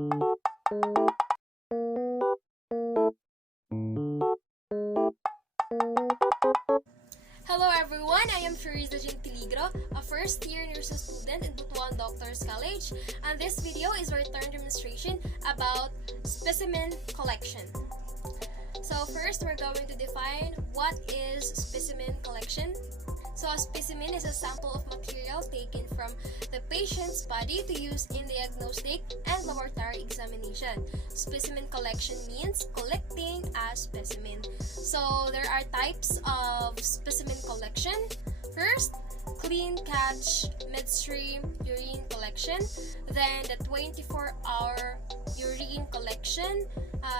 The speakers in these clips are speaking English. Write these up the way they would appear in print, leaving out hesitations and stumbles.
Hello everyone, I am Teresa Gentiligro, a first-year nursing student in Butuan Doctors College, and this video is a return demonstration about specimen collection. So first, we're going to define what is specimen collection. So a specimen is a sample of material taken from the patient's body to use in diagnostic and laboratory examination. Specimen collection means collecting a specimen. So there are types of specimen collection. First, clean catch midstream urine collection. Then the 24-hour urine collection,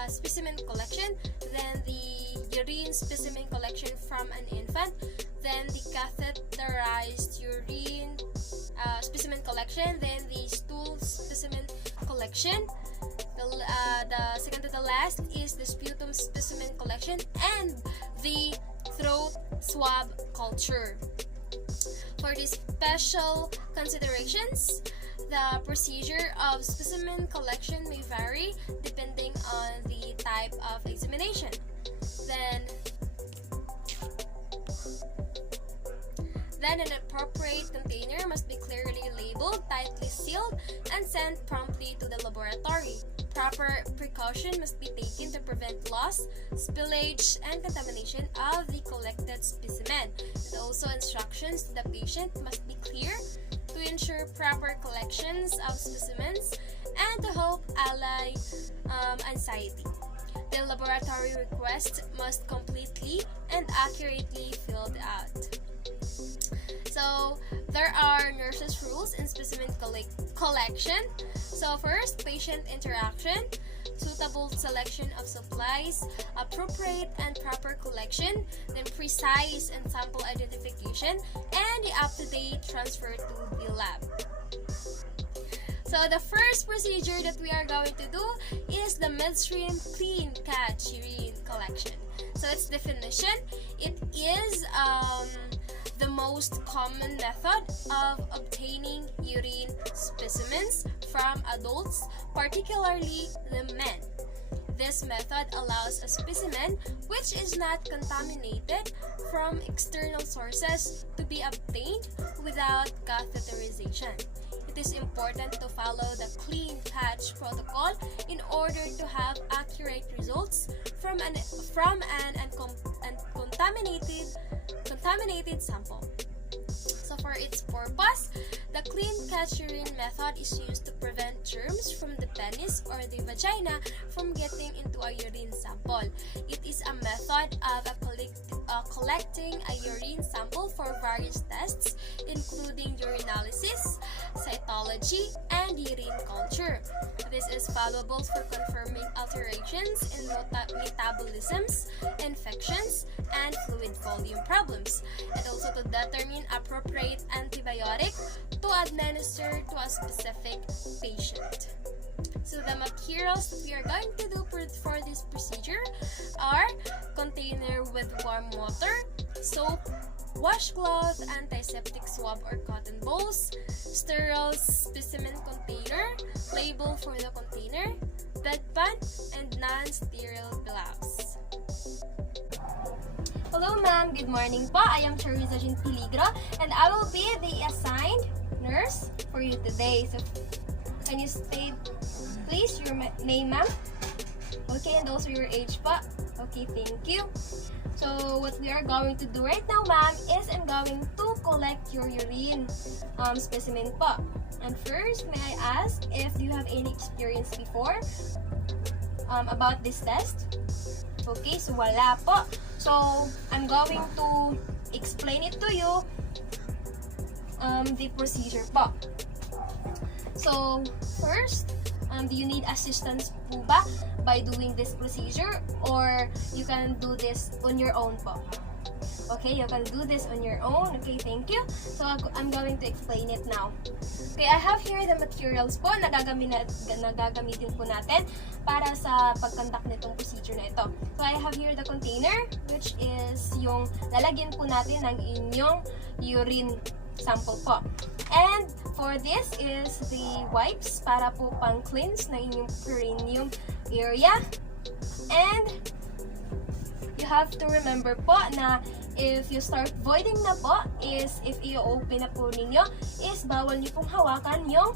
specimen collection. Then the urine specimen collection from an infant. Then the catheterized urine specimen collection. Then the stool specimen collection. The second to the last is the sputum specimen collection and the throat swab culture. For the special considerations, the procedure of specimen collection may vary depending on the type of examination. Then an appropriate container must be clearly labeled, tightly sealed, and sent promptly to the laboratory. Proper precaution must be taken to prevent loss, spillage, and contamination of the collected specimen. And also instructions to the patient must be clear to ensure proper collections of specimens and to help allay anxiety. The laboratory request must completely and accurately filled out. So there are nurses' rules in specimen collection. So first, patient interaction, suitable selection of supplies, appropriate and proper collection, then precise and sample identification, and the up-to-date transfer to the lab. So the first procedure that we are going to do is the midstream clean catch urine collection. So its definition, it is the most common method of obtaining urine specimens from adults, particularly the men. This method allows a specimen which is not contaminated from external sources to be obtained without catheterization. It is important to follow the clean catch protocol in order to have accurate results from an contaminated sample. So for its purpose, the clean catch urine method is used to prevent germs from the penis or the vagina from getting into a urine sample. It is a method of collecting a urine sample for various tests, including urinalysis, cytology, and urine culture. This is valuable for confirming alterations in metabolisms, infections, and fluid volume problems, and also to determine appropriate antibiotic to administer to a specific patient. So the materials that we are going to do for this procedure are container with warm water, soap, washcloth, antiseptic swab or cotton balls, sterile specimen container, label for the container, bedpan, and non-sterile gloves. Hello ma'am, good morning po. I am Teresa Gentiligro and I will be the assigned nurse for you today. So can you state please your name ma'am? Okay, and also your age po. Okay, thank you. So what we are going to do right now ma'am is I'm going to collect your urine specimen po. And first, may I ask if you have any experience before about this test? Okay, so wala po. So, I'm going to explain it to you, the procedure po. So, first, do you need assistance po ba by doing this procedure? Or you can do this on your own po? Okay, you can do this on your own. Okay, thank you. So, I'm going to explain it now. Okay, I have here the materials po na gagamitin po natin para sa pag-conduct nitong procedure na ito. So, I have here the container, which is yung lalagyan po natin ng inyong urine sample po. And for this is the wipes para po pang-cleanse na inyong perineum area. And you have to remember po na if you start voiding na po is if i-open na po ninyo is bawal nyo pong hawakan yung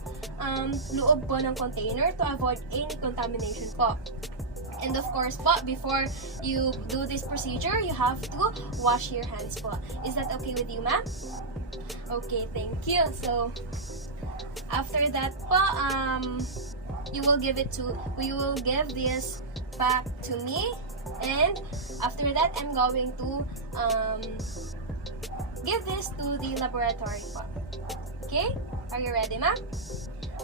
loob po ng container to avoid any contamination po. And of course po, before you do this procedure, you have to wash your hands po. Is that okay with you, ma'am? Okay, thank you. So, after that po, we will give this back to me. And after that, I'm going to give this to the laboratory po. Okay? Are you ready, ma'am?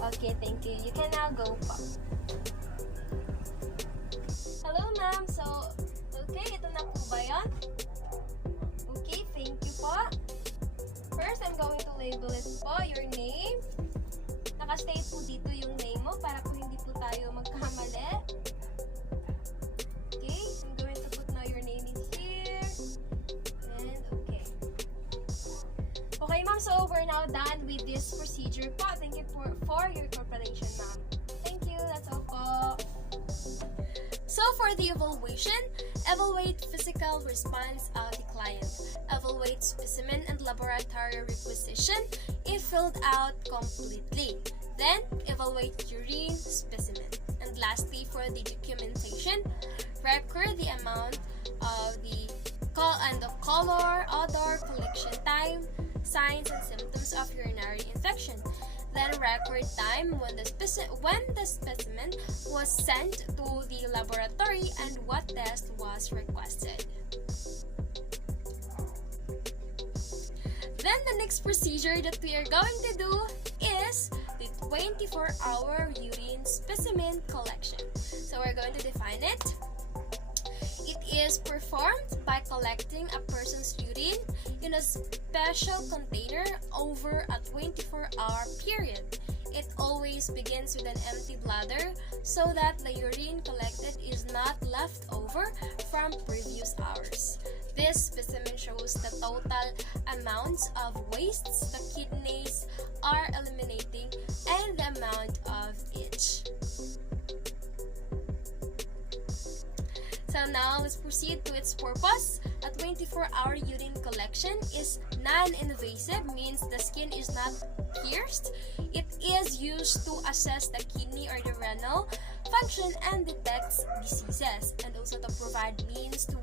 Okay, thank you. You can now go po. Hello, ma'am. So, okay, ito na po ba yan? Okay, thank you po. First, I'm going to label it po, your name. Nakastay po dito yung name mo para po hindi po tayo magkamali. Okay, I'm going to put now your name in here. And okay. Okay, ma'am, so we're now done with this procedure po. Thank you for your cooperation, ma'am. Thank you, that's all po. So for the evaluation, evaluate physical response of the client. Evaluate specimen and laboratory requisition if filled out completely. Then, evaluate urine specimen. And lastly, for the documentation, record the amount of the color, odor, collection time, signs and symptoms of urinary infection. Then record time when the specimen was sent to the laboratory and what test was requested. Then the next procedure that we are going to do is the 24-hour urine specimen collection. So we're going to define it. It is performed by collecting a person's urine in a special container over a 24-hour period. It always begins with an empty bladder so that the urine collected is not left over from previous hours. This specimen shows the total amounts of wastes the kidneys are eliminating and the amount of each. So now let's proceed to its purpose. A 24-hour urine collection is non-invasive, means the skin is not pierced. It is used to assess the kidney or the renal function and detects diseases, and also to provide means to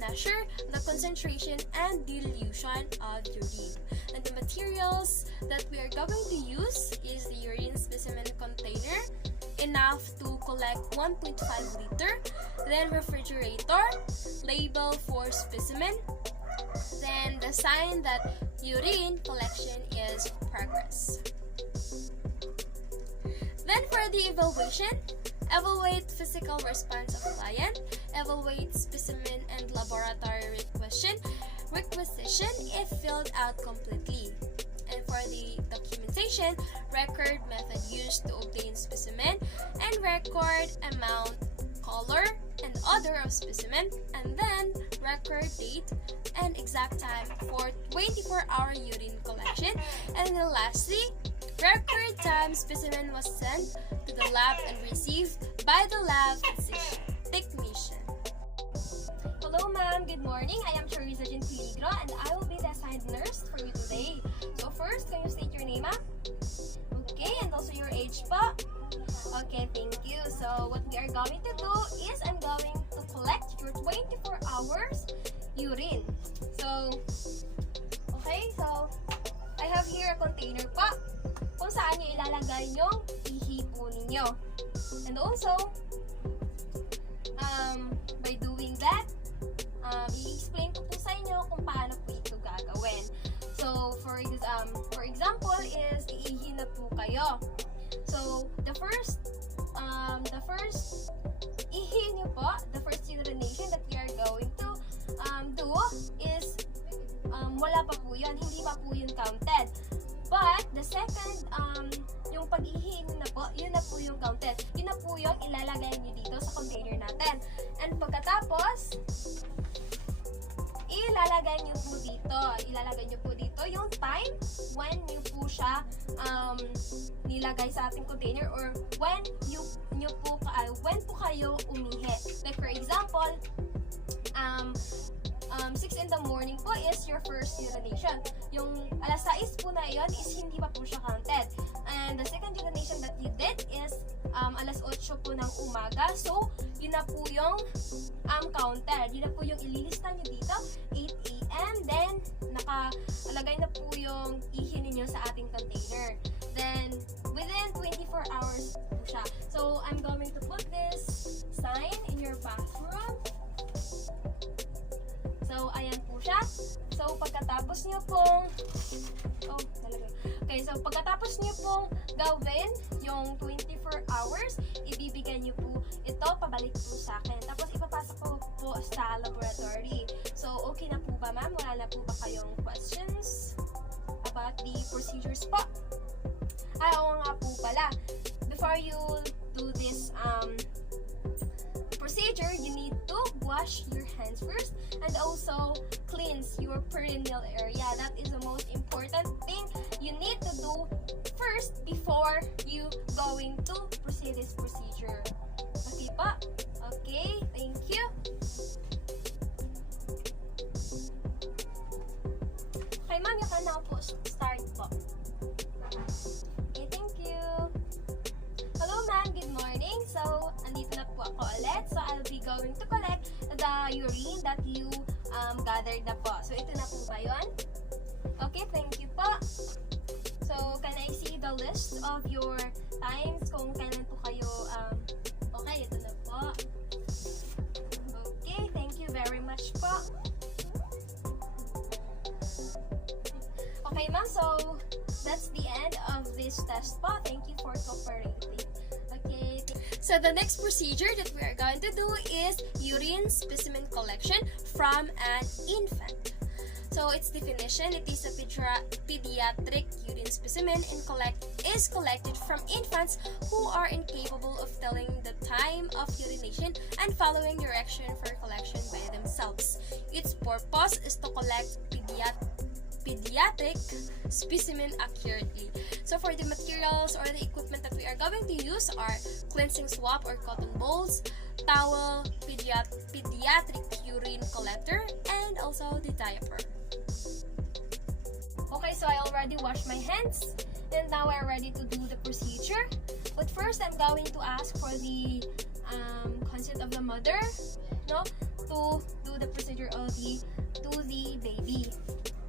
measure the concentration and dilution of urine. And the materials that we are going to use is the urine specimen container, enough to collect 1.5 liter, then refrigerator, label for specimen, then the sign that urine collection is progress. Then for the evaluation, evaluate physical response of client, evaluate specimen and laboratory requisition if filled out completely. And for the documentation, record method used to obtain specimen and record amount, color, and odor of specimen, and then record date and exact time for 24-hour urine collection. And then lastly, record time specimen was sent to the lab and received by the lab technician. Hello ma'am, good morning. I am Teresa Jean Peligro and I will be the assigned nurse for you today. So first, can you state your name, ma'am? Okay, and also your age po? Okay, thank you. So what we are going to do is I'm going to collect your 24 hours urine. So, okay, so I have here a container po kung saan nyo ilalagay yung ihi po ninyo. And also, by doing that, i-explain ko po sa inyo kung paano po ito gagawin. So, for example is, iihi na po kayo. So, the first ihi nyo po, the first urination that we are going to do is, wala pa po yun, hindi pa po yun counted. But, the second, yung pag-ihi na po, yun na po yung counted. Yun na po yung ilalagay nyo dito sa container natin. And pagkatapos, ilalagay nyo po dito dito yung time when nyo po siya nilagay sa ating container, or when po kayo umihi. Like for example, 6 in the morning po is your first urination. Yung alas 6 po na yon is hindi pa po siya counted. And the second urination that you did is alas 8 po ng umaga. So, yun na po yung counted. Yun na po yung ililista nyo dito, 8 a.m. Then, nakalagay na po yung ihi ninyo sa ating container. Then, within 24 hours po siya. So, I'm going to put this sign in your bathroom. So, ayan po siya. So, pagkatapos nyo pong okay, so pagkatapos nyo pong gawin yung 24 hours, ibibigay nyo po ito pabalik po sa akin. Tapos, ipapasok ko po sa laboratory. So, okay na po ba, ma'am? Wala na po ba kayong questions about the procedures po? Oo nga po pala. Before you do this procedure, you need to wash your hands first and also cleanse your perineal area. That is the most important thing you need to do first before you going to proceed this procedure. Okay pa? Okay, thank you. Okay, ma'am, you can now po start po. Okay, thank you. Hello ma'am, good morning. So, andito na po ako ulit. So, I'll be going to collect the urine that you gathered na po. So, ito na po ba yun? Okay, thank you po. So, can I see the list of your times kung kailan po kayo, okay, ito na po. Okay, thank you very much po. Okay ma'am, so, that's the end of this test po. Thank you for cooperating. Okay. So the next procedure that we are going to do is urine specimen collection from an infant. So its definition, it is a pediatric urine specimen and is collected from infants who are incapable of telling the time of urination and following direction for collection by themselves. Its purpose is to collect pediatric specimen accurately. So for the materials or the equipment that we are going to use are cleansing swab or cotton balls, towel, pediatric urine collector, and also the diaper. Okay, so I already washed my hands and now we're ready to do the procedure. But first, I'm going to ask for the consent of the mother, no, to do the procedure to the baby.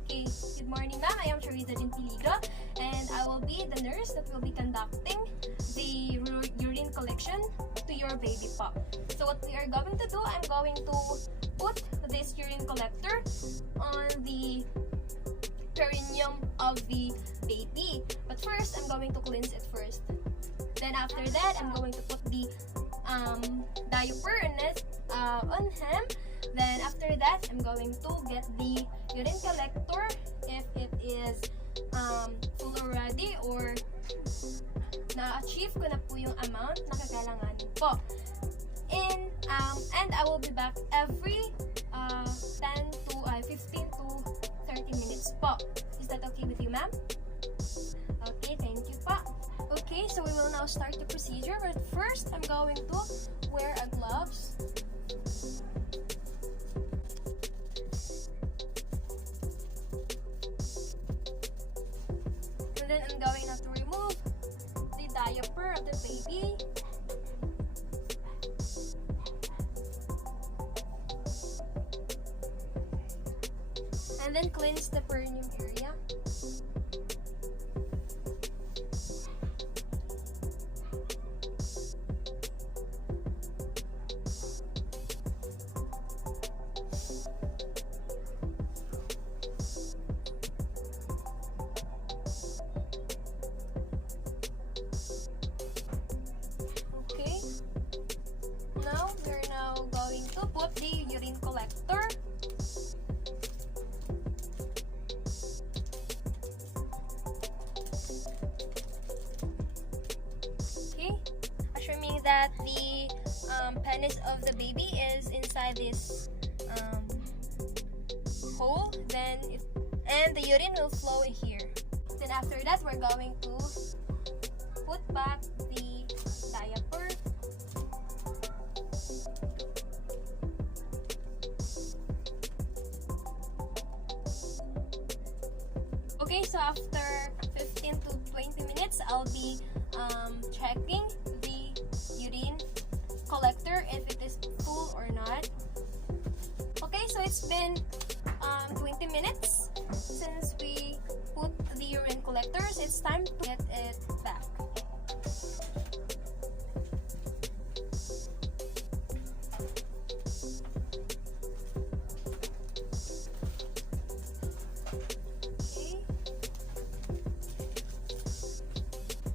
Okay, good morning ma'am. I am Charita Peligro and I will be the nurse that will be conducting the urine collection to your baby pop. So what we are going to do, I'm going to put this urine collector on the perineum of the baby. But first, I'm going to cleanse it first. Then after that, I'm going to put the diaper on him. Then after that, I'm going to get the urine collector if it is full already or na-achieve ko na po yung amount na kakailanganin po. And I will be back every 15 to 30 minutes po. Is that okay with you, ma'am? Okay, thank you po. Okay, so we will now start the procedure. But first, I'm going to wear a gloves. And then I'm going to remove the diaper of the baby. And then cleanse the perineum area. Okay. Now we're going to put the urine collector. Assuming that the penis of the baby is inside this hole, then and the urine will flow here. Then after that, we're going to put back the diaper. Okay, so after 15 to 20 minutes, I'll be checking the urine collector if it is full or not. Okay, so it's been 20 minutes since we put the urine collectors. It's time to get it back.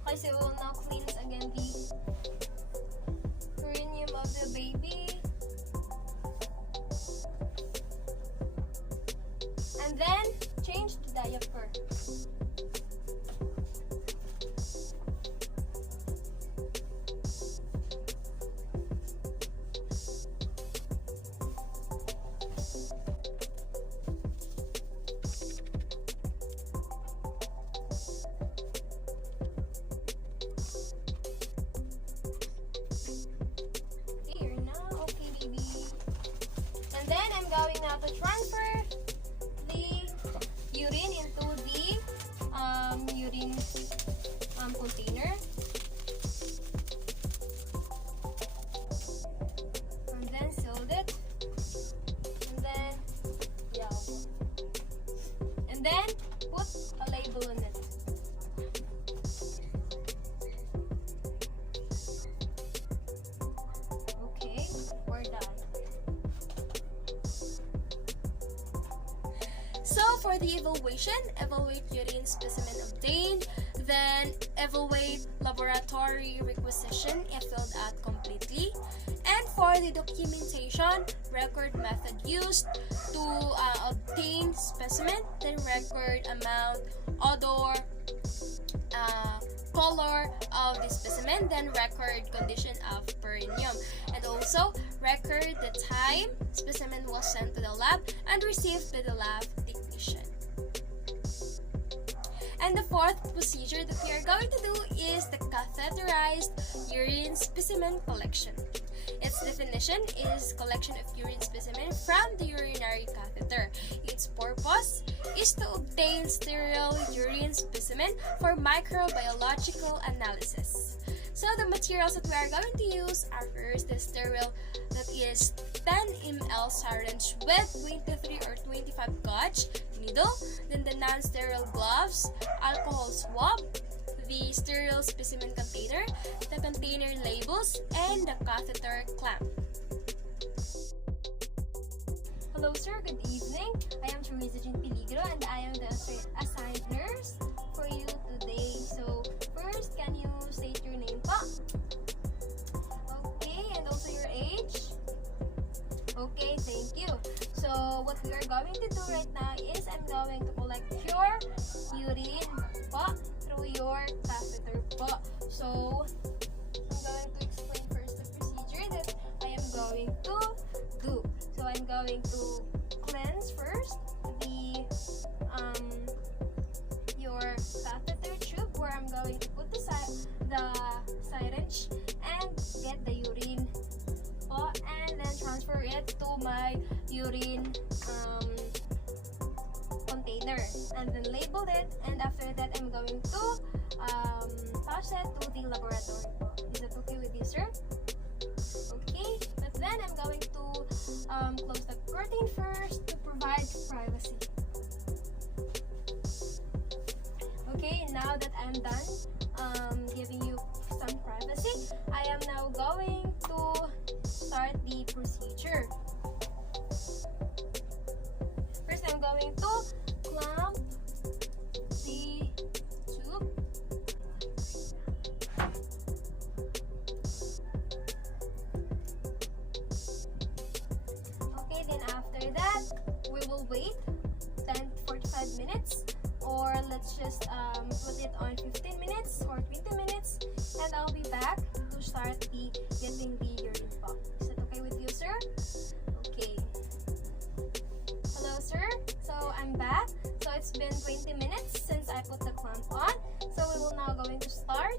Okay, so we will now cleanse again the perineum of the baby. And then change the diaper. Here now, okay, baby. And then I'm going now to transfer urine into the urine container, and then seal it, and then put a label on it. Okay, we're done. So for the evaluation, evaluate urine specimen obtained, then evaluate laboratory requisition if filled out completely, and for the documentation, record method used to obtain specimen, then record amount, odor, color of the specimen, then record condition of perineum, and also record the time specimen was sent to the lab and received by the lab technician. And the fourth procedure that we are going to do is the catheterized urine specimen collection. Its definition is collection of urine specimen from the urinary catheter. Its purpose is to obtain sterile urine specimen for microbiological analysis. So the materials that we are going to use are first the sterile, that is 10 ml syringe with 23 or 25 gauge needle, then the non-sterile gloves, alcohol swab, the sterile specimen container, the container labels, and the catheter clamp. Hello sir, good evening. I am Teresa Jean Peligro and I am the assigned nurse for you today. So first, can you state your name po? Okay, and also your age? Okay, thank you. So what we are going to do right now is I'm going to collect your urine po through your catheter po. So I'm going to explain first the procedure that I am going to do. So I'm going to cleanse first the your catheter tube where I'm going to put the syringe and get the urine po, and then transfer it to my urine container and then label it, and after that I'm going to pass it to the laboratory po. Is that okay with you, sir? Okay, but then I'm going to close the curtain first to provide privacy. Okay, now that I'm done giving you some privacy, I am now going to start the procedure. First, I'm going to clamp the tube. Okay, then after that, we will wait 10 to 45 minutes, or let's just put it on 15 minutes or 20 minutes, and I'll be back to start getting the urine pump. Is that okay with you, sir? Okay. Hello, sir. So I'm back. So it's been 20 minutes since I put the clamp on. So we will now going to start.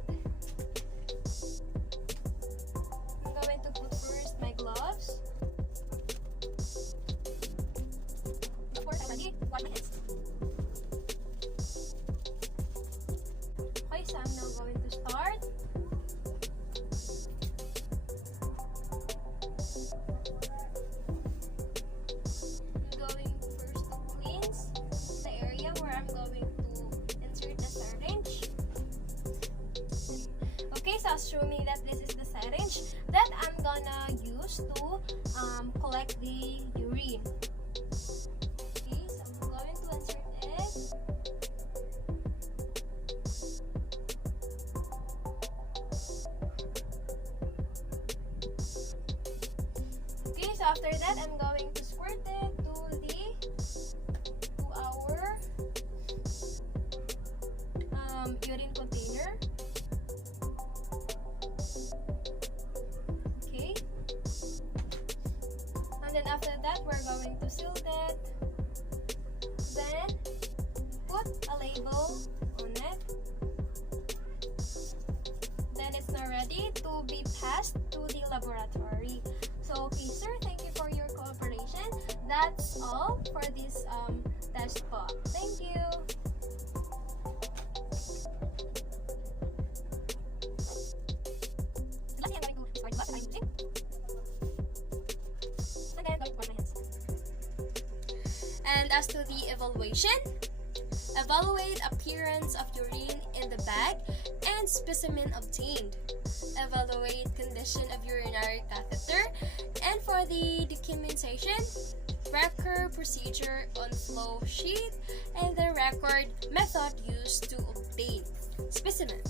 I'm going to put first my gloves. Of course, I already washed my hands. Okay, so I'm now going to start. Assuming that this is the syringe that I'm gonna use to collect the urine. Okay, so I'm going to insert it. Okay, so after that, I'm going to squirt it to our urine container. And then after that, we're going to seal that. Then put a label on it. Then it's now ready to be passed to the laboratory. So, okay, sir, thank you for your cooperation. That's all for this test po. Thank you. And as to the evaluation, evaluate appearance of urine in the bag and specimen obtained. Evaluate condition of urinary catheter, and for the documentation, record procedure on flow sheet and the record method used to obtain specimen,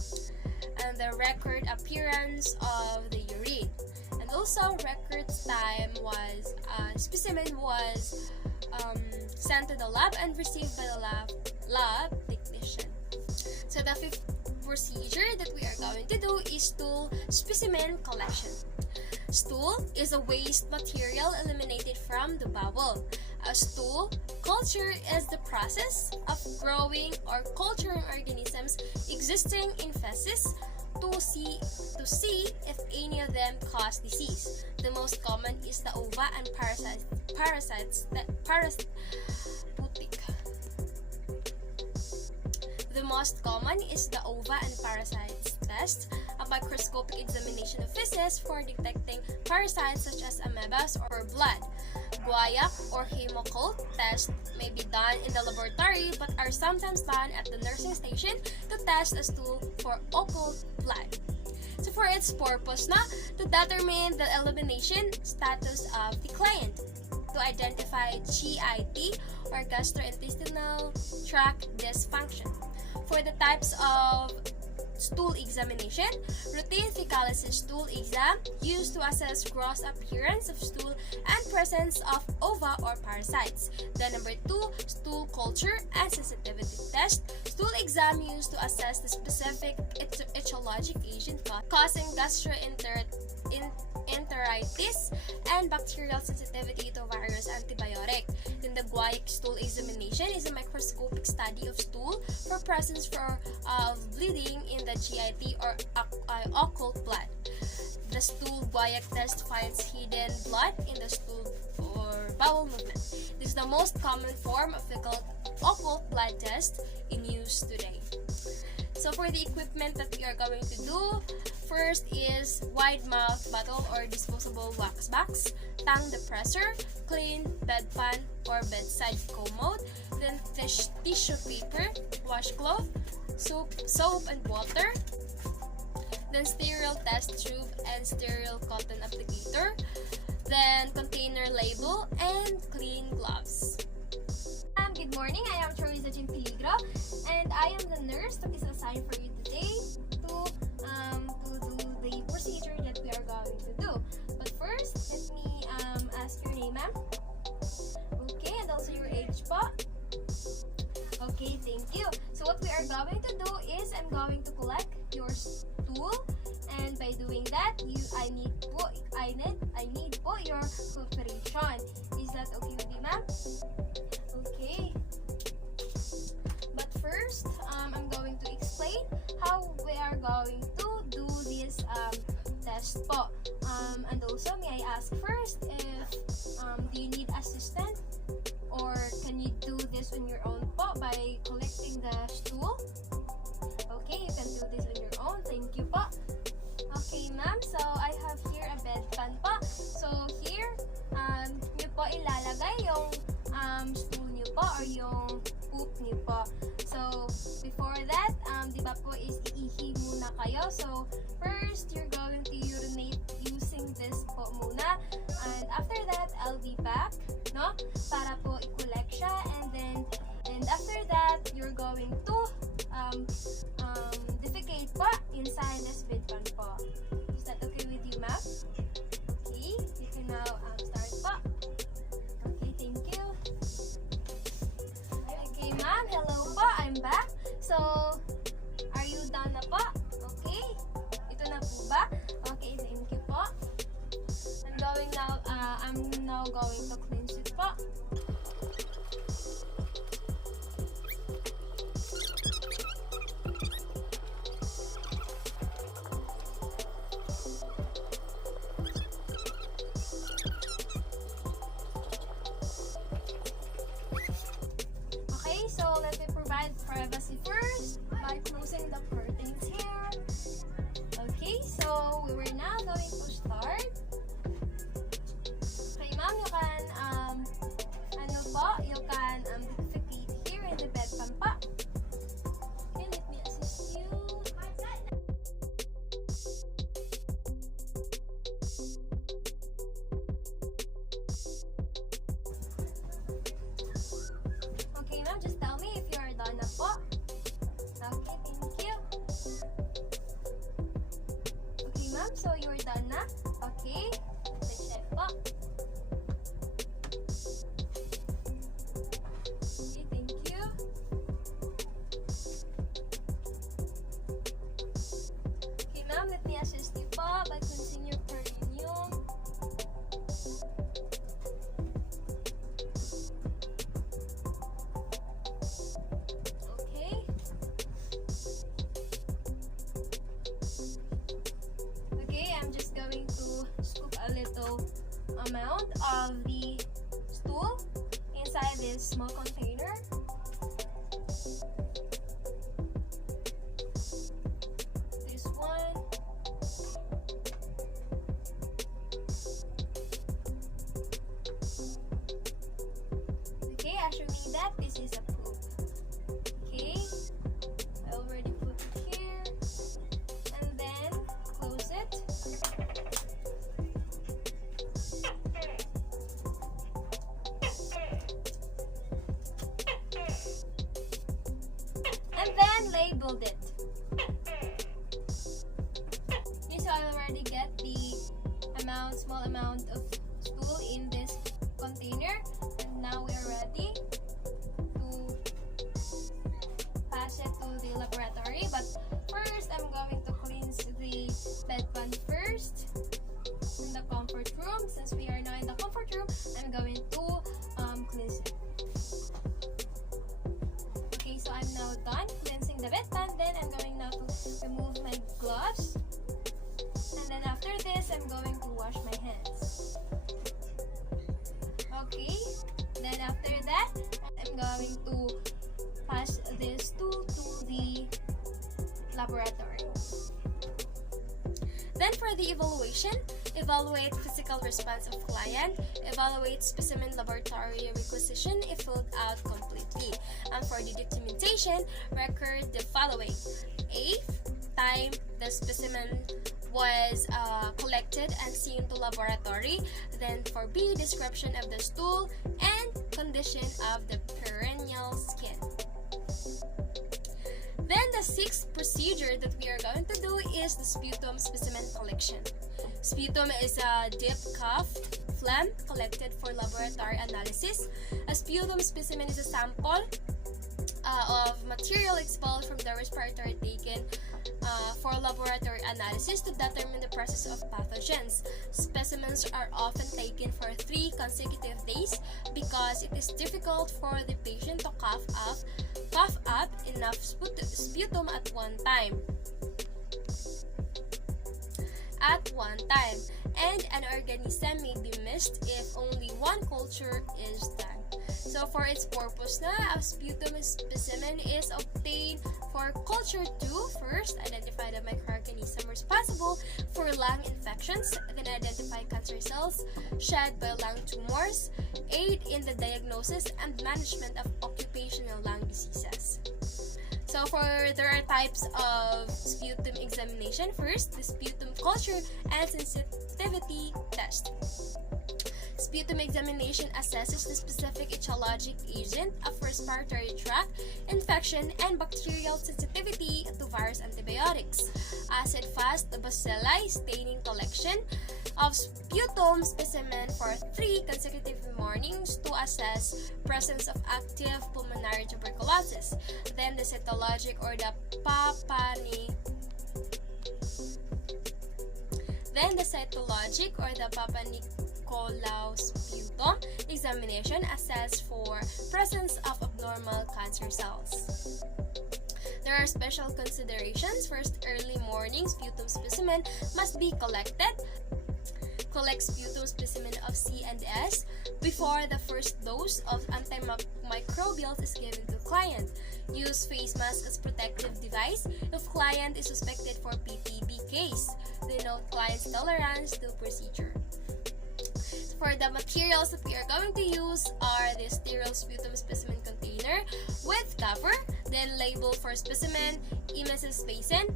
and the record appearance of the urine, and also record time was specimen was sent to the lab and received by the lab technician. So the fifth procedure that we are going to do is stool specimen collection. Stool is a waste material eliminated from the bowel. A stool culture is the process of growing or culturing organisms existing in feces to see if any of them cause disease. The most common is the ova and parasites. The most common is the ova and parasites test, a microscopic examination of feces for detecting parasites such as amoebas or blood. Guaiac or hemoccult test may be done in the laboratory but are sometimes done at the nursing station to test a stool for occult blood. So for its purpose to determine the elimination status of the client, to identify GIT or gastrointestinal tract dysfunction. For the types of stool examination, routine fecalicid stool exam used to assess gross appearance of stool and presence of ova or parasites. Then number 2, stool culture and sensitivity test. Stool exam used to assess the specific etiologic agent causing gastroenteritis and bacterial sensitivity to various antibiotic. Then the Guaiac stool examination is a microscopic study of stool for presence of bleeding in the GIT or occult blood. The stool Guaiac test finds hidden blood in the stool or bowel movement. This is the most common form of occult blood test in use today. So for the equipment that we are going to do, first is wide mouth bottle or disposable wax box, tongue depressor, clean bedpan or bedside commode, then tissue paper, washcloth, soap and water, then sterile test tube and sterile cotton applicator, then container label and clean gloves. Good morning, I am Teresa Peligro and I am the nurse that is assigned for you today to do the procedure that we are going to do. But first, let me ask your name, ma'am. Okay, and also your age po. Okay, thank you. So what we are going to do is I'm going to collect your stool, and by doing that, I need po your cooperation. Is that okay with you, ma'am? Okay. we are going to do this test po. And also, may I ask first if do you need assistant? Or can you do this on your own po by collecting the stool? Okay, you can do this on your own. Thank you po. Okay, ma'am. So, I have here a bedpan po. So, here, nyo po ilalagay yung stool nyo po or yung poop nyo po. So, before that, di ba po is iihi muna kayo. So, first, you're going to urinate using this po muna. And after that, I'll be back, no? Para po i-collect siya. And after that, you're going to defecate po inside this bedpan po. Is that okay with you, ma'am? Okay, you can now start po. Okay, thank you. Okay, ma'am, hello po, I'm back. So, are you done na po? Okay, ito na po ba? Okay, thank you po. I'm now going to cleanse it po. Okay, so let me provide privacy first by closing the curtains here. Okay, so we were now going to start. Okay, ma'am, you can defecate here in the bedpan pa. Okay, let me assist you. Okay, ma'am, just tell me if you are done na po. Okay, thank you. Okay, ma'am, so you are done na? Okay, let's check po. Okay, thank you. Okay, ma'am, let me assist you po by cleansing your perineum. Okay. Okay, I'm just going to scoop a little amount of the stool inside this small container. This one. Okay, assuming that this is a poop. Okay, I already put it here. And then close it. And then labeled it. Okay, so I already get the small amount of stool in this container. And now we are ready to pass it to the laboratory. But first, I'm going to cleanse the bedpan first in the comfort room. Since we are now in the comfort room, I'm going to cleanse it. Okay, so I'm now done cleansing the bedpan. Then I'm going now to remove my gloves. And then after this, I'm going to wash my hands. Okay, then after that, I'm going to pass this to the laboratory. Then for the evaluation, evaluate physical response of client, evaluate specimen laboratory requisition if filled out completely. And for the documentation, record the following: A, time the specimen was collected and sent to laboratory. Then for B, description of the stool and condition of the perineal skin. Then the sixth procedure that we are going to do is the sputum specimen collection. Sputum is a deep cough phlegm collected for laboratory analysis. A sputum specimen is a sample of material expelled from the respiratory taken for laboratory analysis to determine the presence of pathogens. Specimens are often taken for 3 consecutive days because it is difficult for the patient to cough up enough sputum at one time. at one time, and an organism may be missed if only one culture is done. So for its purpose na, a sputum specimen is obtained for culture 2. First, identify the microorganism responsible for lung infections, then identify cancer cells shed by lung tumors, aid in the diagnosis and management of occupational lung diseases. So there are types of sputum examination. First, the sputum culture and sensitivity test. Sputum examination assesses the specific etiologic agent of respiratory tract infection and bacterial sensitivity to virus antibiotics. Acid-fast bacilli staining collection of sputum specimen for 3 consecutive mornings to assess presence of active pulmonary tuberculosis. Then the cytologic or the Papanicolaou sputum examination assess for presence of abnormal cancer cells. There are special considerations. First, early morning sputum specimen must be collected. Collect sputum specimen of C and S before the first dose of antimicrobials is given to client. Use face mask as protective device if client is suspected for PTB case. Denote client's tolerance to procedure. For the materials that we are going to use are the sterile sputum specimen container with cover, then label for specimen, emesis basin,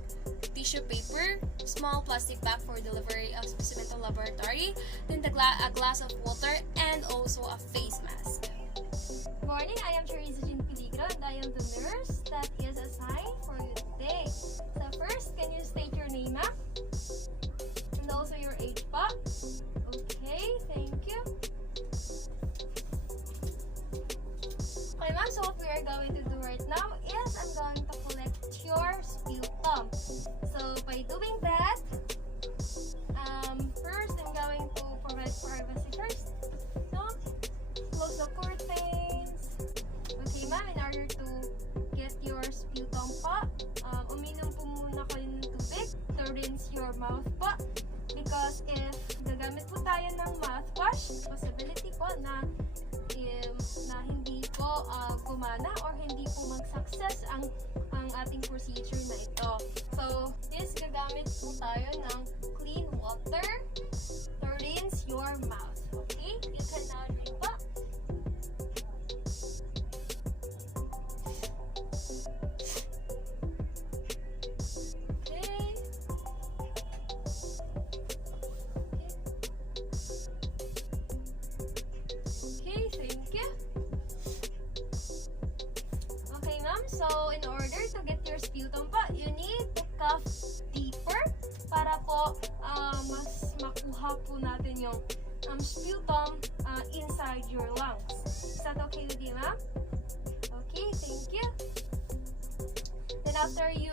tissue paper, small plastic bag for delivery of specimen to laboratory, then a glass of water, and also a face mask. Good morning, I am Teresa Jean Peligro and I am the nurse that is assigned for you today. So first, can you state your name, ma'am? And also your age, pa? Okay, thank you. Okay, ma'am, so what we are going to do right now is I'm going to collect your sputum. So by doing that, first I'm going to provide privacy first. So, close the curtains. Okay, ma'am, in order to get your sputum pa, uminom po muna kayo ng tubig to rinse your mouth pa. Because if gagamit po tayo ng mouthwash, possibility po na hindi po gumana or hindi po mag-success ang ating procedure na ito. So, gagamit po tayo ng clean water to rinse your mouth. Okay? You can now drink po. So, in order to get your sputum po, you need to cough deeper para po mas makuha po natin yung sputum inside your lungs. Is that okay with you, ma'am? Okay, thank you. Then after you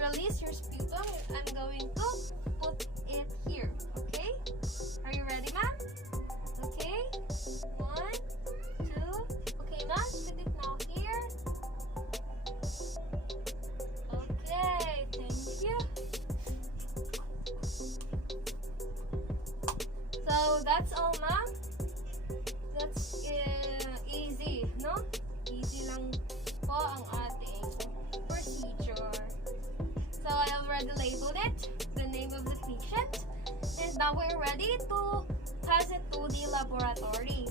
release your sputum, I'm going to put it here. Okay? Are you ready, ma'am? Okay? 1, 2. Okay, ma'am, put it now here. Okay, thank you. So that's all, ma'am. That's easy, no? Easy lang po ang ating procedure. So I already labeled it, the name of the patient, and now we're ready to pass it to the laboratory.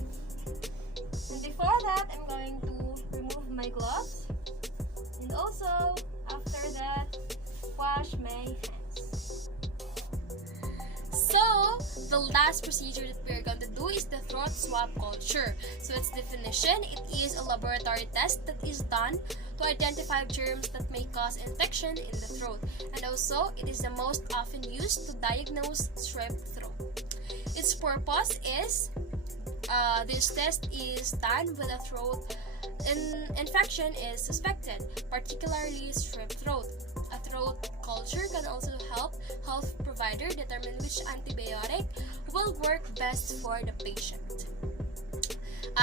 And before that, I'm going to remove my gloves, and also after that, wash my hands. So, the last procedure that we're going to do is the throat swab culture. So, its definition, it is a laboratory test that is done to identify germs that may cause infection in the throat. And also, it is the most often used to diagnose strep throat. Its purpose is, this test is done when a throat infection is suspected, particularly strep throat. A throat culture can also help health provider determine which antibiotic will work best for the patient.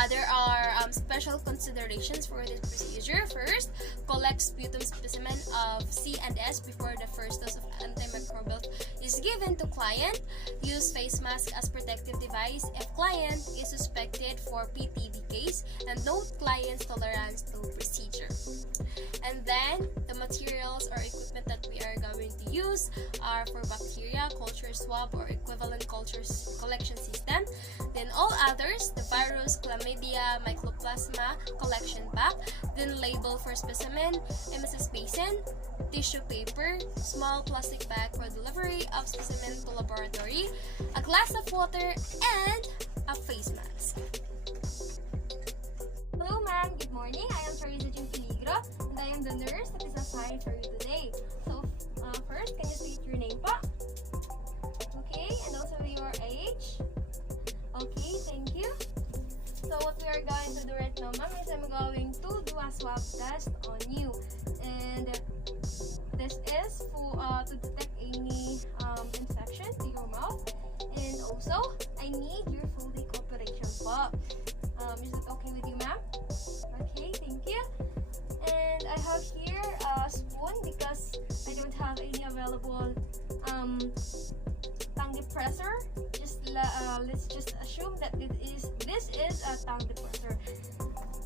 There are special considerations for this procedure. First, collect sputum specimen of C and S before the first dose of antimicrobial is given to client. Use face mask as protective device if client is suspected for PTB case, and note client's tolerance to procedure. And then, the materials or equipment that we are going to use are for bacteria, culture swab, or equivalent culture collection system. Then all others, the virus, chlamydia, mycoplasma collection pack, then label for specimen, MSS basin, tissue paper, small plastic bag for delivery of specimen to laboratory, a glass of water, and a face mask. Hello ma'am, good morning. I am Teresa Peligro and I am the nurse that is assigned for you today. So first, can you state your name pa? Okay, and also your age. Okay, thank you. So what we are going to do right now, ma'am, is I'm going to do a swab test on you. And this is to detect any infection to your mouth. And also, I need your full day cooperation po. Is it okay with you, ma'am? Okay, thank you. And I have here a spoon because I don't have any available tongue depressor. Let's just assume that this is a tongue depressor.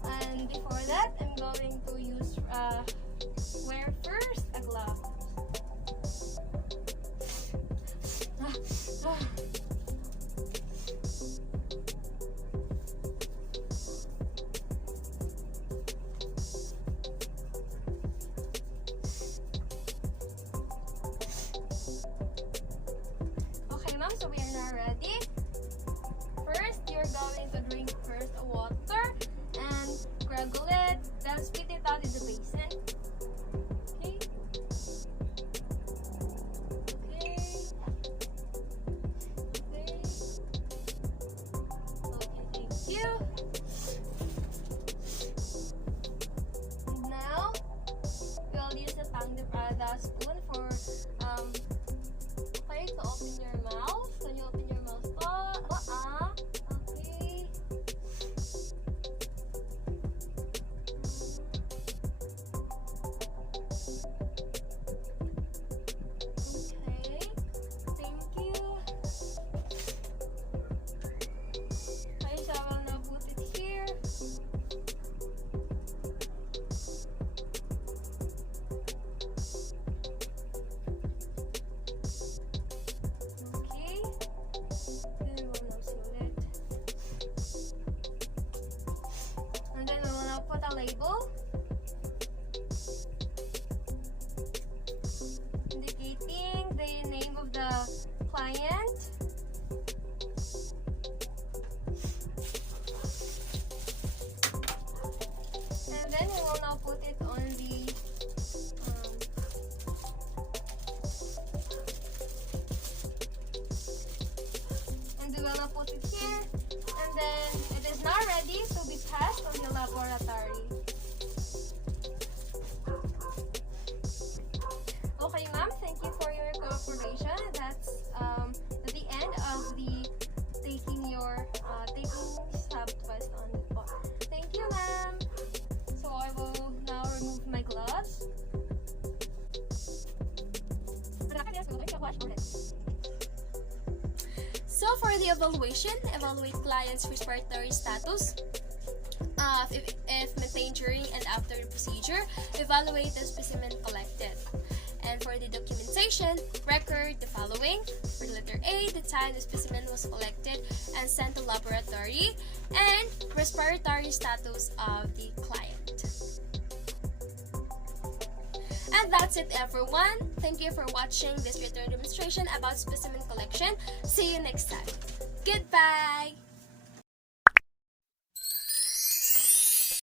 And before that, I'm going to use wear first a glove. Okay, ma'am, so we are now ready. First, you're going to drink first a water and gargle it, then spit it out in the basin. Okay. Okay. Okay. Okay, thank you. And now, we'll use the spoon for okay, to open your mouth. Can you open your mouth po? Okay. Okay. Thank you. Okay, so I will now put it here. Okay. Then we will now seal it. And then we will now put a label indicating the name of the client. And then we will now put it on the and we will now put it here, and then it is now ready to be passed on the laboratory. Okay, ma'am, thank you for your cooperation. That's the end of the taking swab test on the pot. Thank you, ma'am. So I will now remove my gloves. So for the evaluation, evaluate client's respiratory status. If maintained during and after the procedure, evaluate the specimen collected. And for the documentation, record the following. For the letter A, the time the specimen was collected and sent to laboratory, and respiratory status of the client. And that's it, everyone. Thank you for watching this written demonstration about specimen collection. See you next time. Goodbye!